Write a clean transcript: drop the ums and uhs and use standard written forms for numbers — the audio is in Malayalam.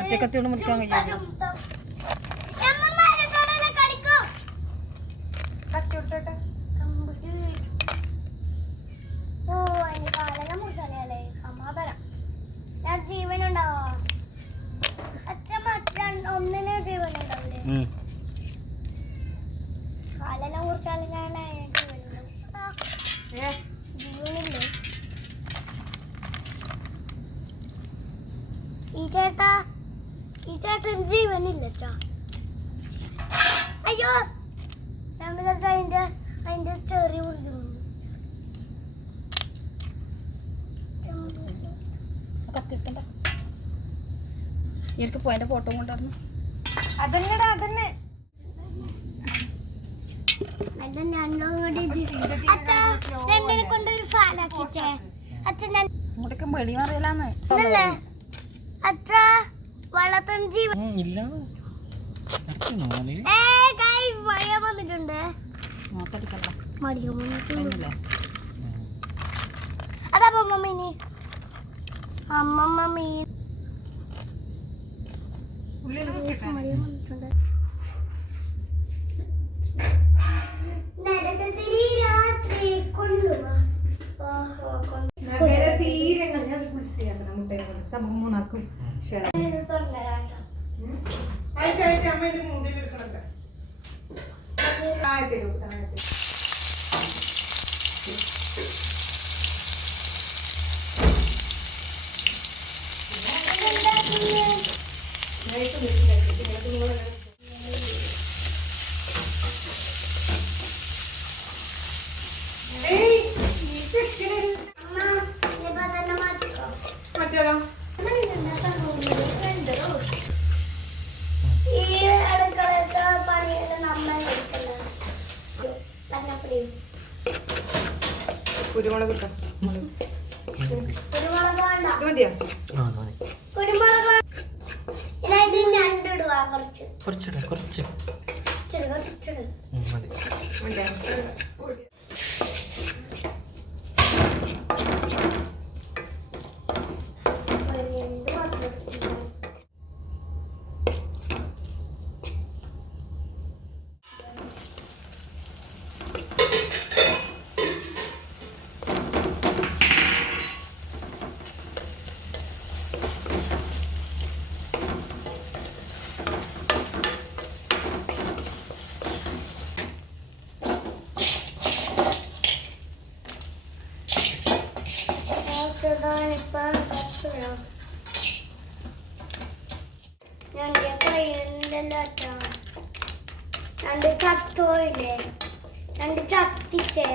മറ്റേ കത്തിയോട് മുറിക്കാൻ കഴിയാതെ ജീവനുണ്ടാവോ അച്ഛൻ ഒന്നിനെ ജീവനുണ്ടാവില്ലേ കാലെല്ലാം കുറിച്ചാൽ ഞാൻ ജീവനില്ലേ ഈ ചേട്ടൻ ജീവനില്ല അയ്യോ നമ്മളിത് അതിന്റെ ചെറിയ മുറിഞ്ഞു കത്തിട്ടണ്ട എനിക്ക് പോയതിന്റെ ഫോട്ടോ കൊണ്ടായിരുന്നു അതന്നെ കൊണ്ട് ഫാനാക്കിച്ചേ അച്ഛൻ ഇങ്ങോട്ടേക്ക് വെളി മാറിയല്ലാന്ന് അച്ഛ വളർത്തൻ ജീവൻ മഴ വന്നിട്ടുണ്ട് അതപ്പോ മമ്മീനി അമ്മമ്മ മീൻ മഴ വന്നിട്ടുണ്ട് മൂന്നാക്കും കുരുമുളക് കിട്ടാം കുറച്ച് രണ്ട് ചത്തോയില്ലേ രണ്ട് ചത്തിച്ചേ